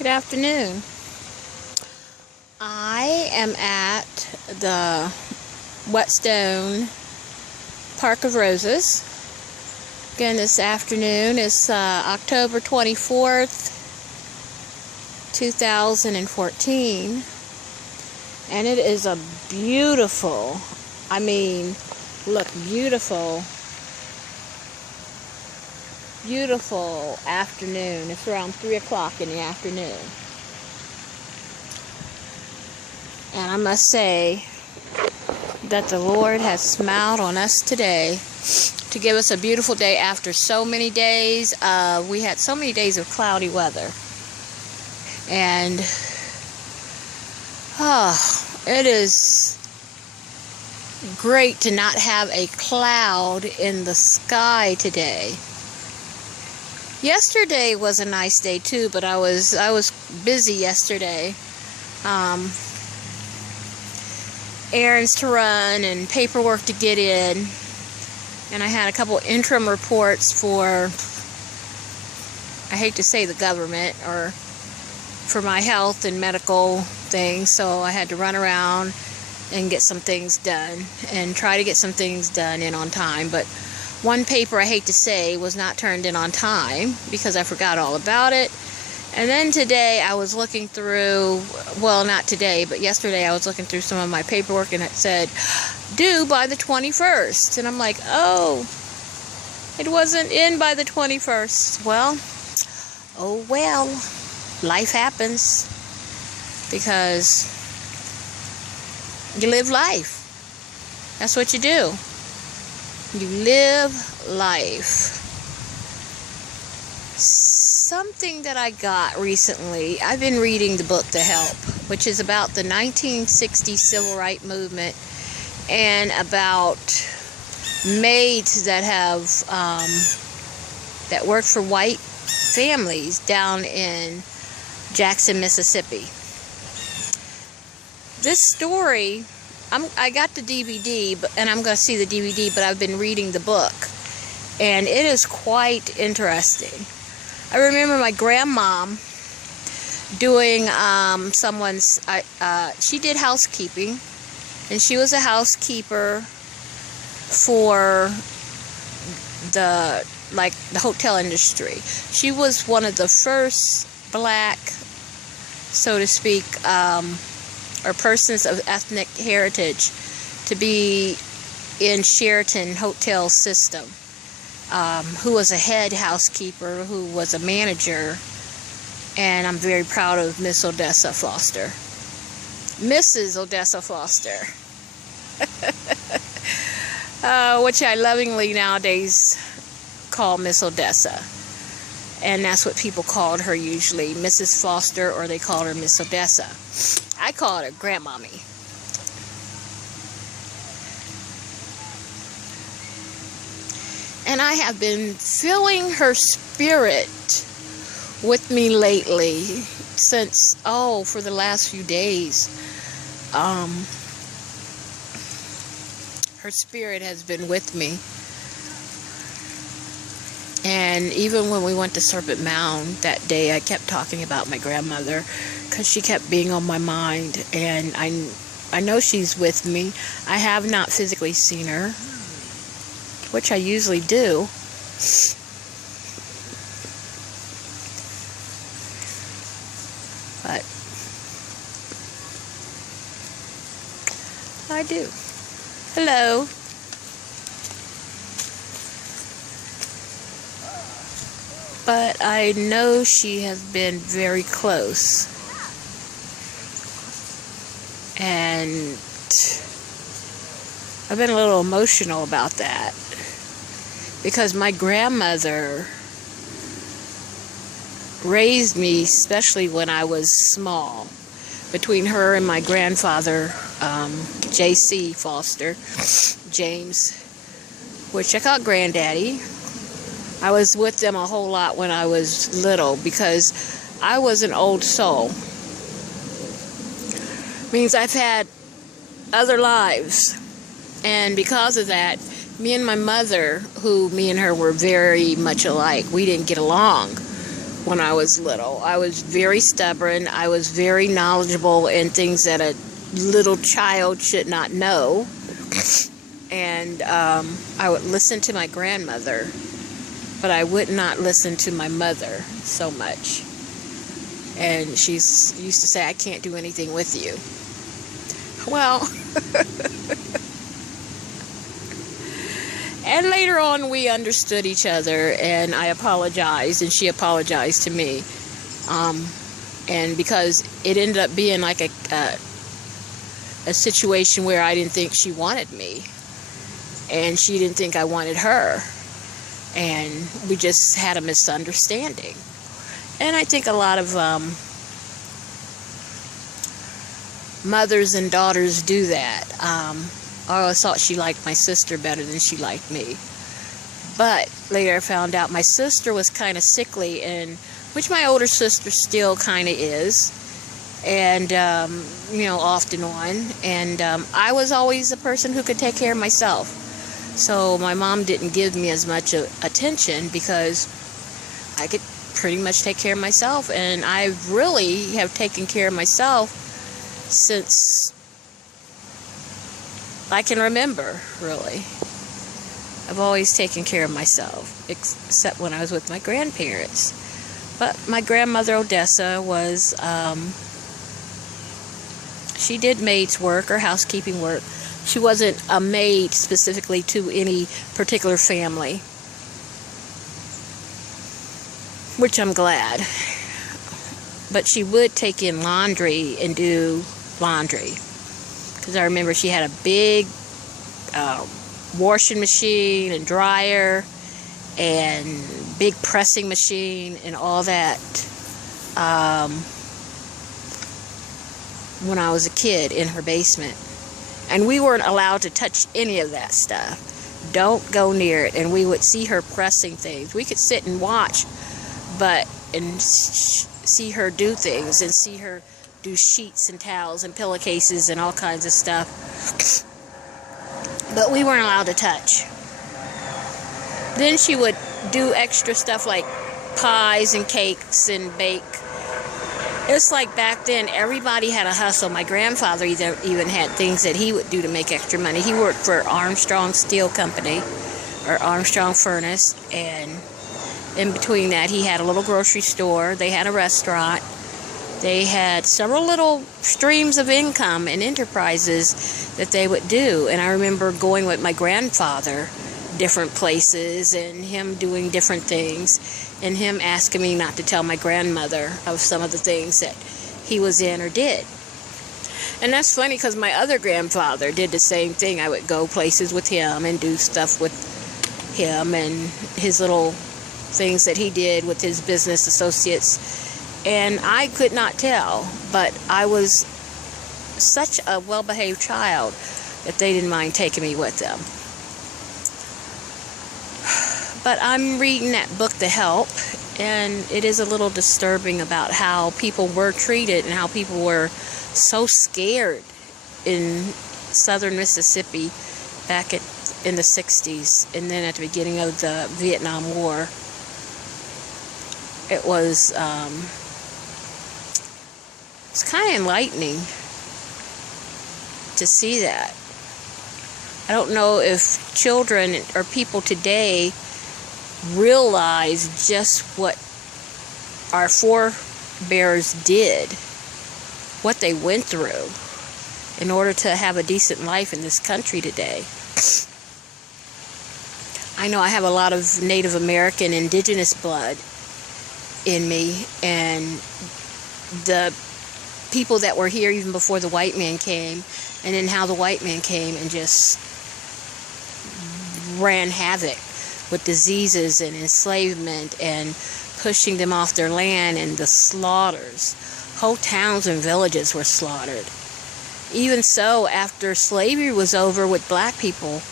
Good afternoon. I am at the Whetstone Park of Roses. Again, this afternoon is October 24th, 2014. And it is a beautiful, beautiful afternoon. It's around 3 o'clock in the afternoon. And I must say that the Lord has smiled on us today to give us a beautiful day after so many days. We had so many days of cloudy weather. And it is great to not have a cloud in the sky today. Yesterday was a nice day too, but I was busy yesterday. Errands to run and paperwork to get in, and I had a couple interim reports for, I hate to say the government, or for my health and medical things, so I had to run around and get some things done and try to get some things done in on time. But one paper, I hate to say, was not turned in on time because I forgot all about it. And then today I was looking through, well, not today, but yesterday I was looking through some of my paperwork and it said, due by the 21st. And I'm like, oh, it wasn't in by the 21st. Well, oh well, life happens because you live life. That's what you do. You live life. Something that I got recently, I've been reading the book The Help, which is about the 1960s civil rights movement and about maids that have that work for white families down in Jackson, Mississippi. This story, I got the DVD, and I'm going to see the DVD, but I've been reading the book, and it is quite interesting. I remember my grandmom doing she did housekeeping, and she was a housekeeper for the hotel industry. She was one of the first black, so to speak, or persons of ethnic heritage to be in Sheraton hotel system. Who was a head housekeeper, who was a manager, and I'm very proud of Miss Odessa Foster. Mrs. Odessa Foster. Which I lovingly nowadays call Miss Odessa. And that's what people called her usually, Mrs. Foster, or they called her Miss Odessa. I called her Grandmommy. And I have been feeling her spirit with me lately since, for the last few days. Her spirit has been with me. And even when we went to Serpent Mound that day, I kept talking about my grandmother because she kept being on my mind. And I know she's with me. I have not physically seen her, which I usually do. But I do. Hello. But I know she has been very close. And I've been a little emotional about that. Because my grandmother raised me, especially when I was small. Between her and my grandfather, J.C. Foster, James, which I call Granddaddy. I was with them a whole lot when I was little because I was an old soul. Means I've had other lives. And because of that, me and my mother, me and her were very much alike. We didn't get along. when I was little. I was very stubborn. I was very knowledgeable in things that a little child should not know. And I would listen to my grandmother, but I would not listen to my mother so much. And she used to say, I can't do anything with you. Well, and later on we understood each other, and I apologized, and she apologized to me. And because it ended up being like a situation where I didn't think she wanted me, and she didn't think I wanted her, and we just had a misunderstanding. And I think a lot of mothers and daughters do that. I always thought she liked my sister better than she liked me. But later I found out my sister was kind of sickly, and which my older sister still kind of is, and off and on. And I was always the person who could take care of myself. So my mom didn't give me as much attention because I could pretty much take care of myself, and I really have taken care of myself since I can remember, really. I've always taken care of myself, except when I was with my grandparents. But my grandmother Odessa was, she did maid's work or housekeeping work. She wasn't a maid specifically to any particular family, which I'm glad. But she would take in laundry and do laundry, because I remember she had a big washing machine and dryer and big pressing machine and all that when I was a kid in her basement. And we weren't allowed to touch any of that stuff. Don't go near it. And we would see her pressing things. We could sit and watch, and see her do things, and see her do sheets and towels and pillowcases and all kinds of stuff. But we weren't allowed to touch. Then she would do extra stuff like pies and cakes and bake. It's like back then, everybody had a hustle. My grandfather even had things that he would do to make extra money. He worked for Armstrong Steel Company, or Armstrong Furnace, and in between that, he had a little grocery store. They had a restaurant. They had several little streams of income and enterprises that they would do. And I remember going with my grandfather different places, and him doing different things, and him asking me not to tell my grandmother of some of the things that he was in or did. And that's funny, because my other grandfather did the same thing. I would go places with him and do stuff with him and his little things that he did with his business associates. And I could not tell, but I was such a well-behaved child that they didn't mind taking me with them. But I'm reading that book to help, and it is a little disturbing about how people were treated and how people were so scared in southern Mississippi back in the 60s, and then at the beginning of the Vietnam War. It was it's kind of enlightening to see that. I don't know if children or people today realize just what our forebears did, what they went through in order to have a decent life in this country today. I know I have a lot of Native American indigenous blood in me, and the people that were here even before the white man came, and then how the white man came and just ran havoc with diseases and enslavement and pushing them off their land, and the slaughters. Whole towns and villages were slaughtered. Even so, after slavery was over with black people,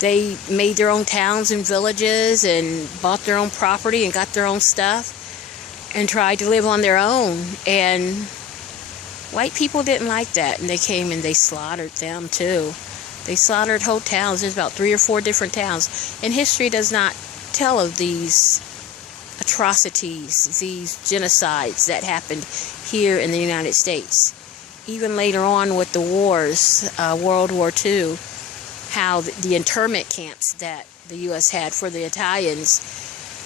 they made their own towns and villages and bought their own property and got their own stuff and tried to live on their own. And white people didn't like that, and they came and they slaughtered them too. They slaughtered whole towns. There's about 3 or 4 different towns. And history does not tell of these atrocities, these genocides that happened here in the United States. Even later on with the wars, World War II, how the internment camps that the U.S. had for the Italians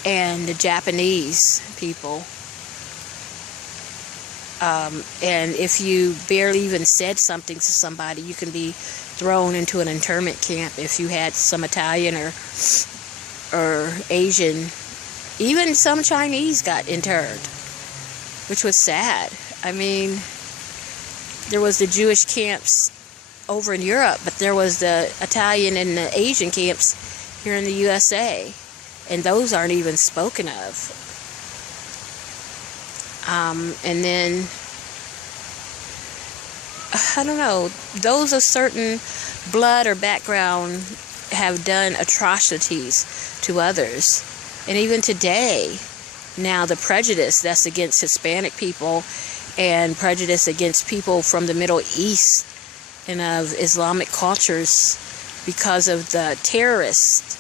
and the Japanese people. And if you barely even said something to somebody, you can be thrown into an internment camp if you had some Italian or Asian. Even some Chinese got interned, which was sad. I mean, there was the Jewish camps over in Europe, but there was the Italian and the Asian camps here in the USA, and those aren't even spoken of. And then, I don't know, those of certain blood or background have done atrocities to others. And even today, now the prejudice that's against Hispanic people and prejudice against people from the Middle East and of Islamic cultures because of the terrorists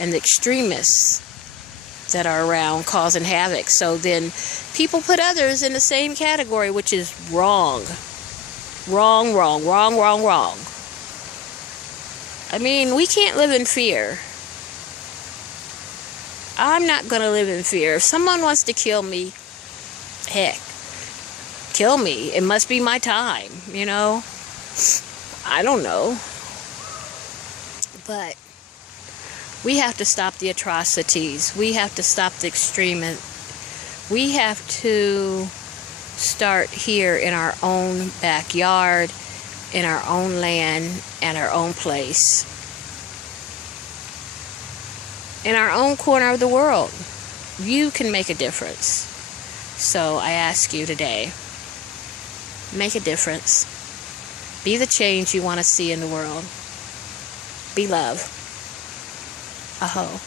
and the extremists that are around causing havoc. So then people put others in the same category, which is wrong. Wrong, wrong, wrong, wrong, wrong. I mean, we can't live in fear. I'm not going to live in fear. If someone wants to kill me, heck, kill me. It must be my time, you know? I don't know. But we have to stop the atrocities. We have to stop the extremism. We have to start here in our own backyard, in our own land, and our own place. In our own corner of the world. You can make a difference. So I ask you today, make a difference. Be the change you want to see in the world. Be love. Aho.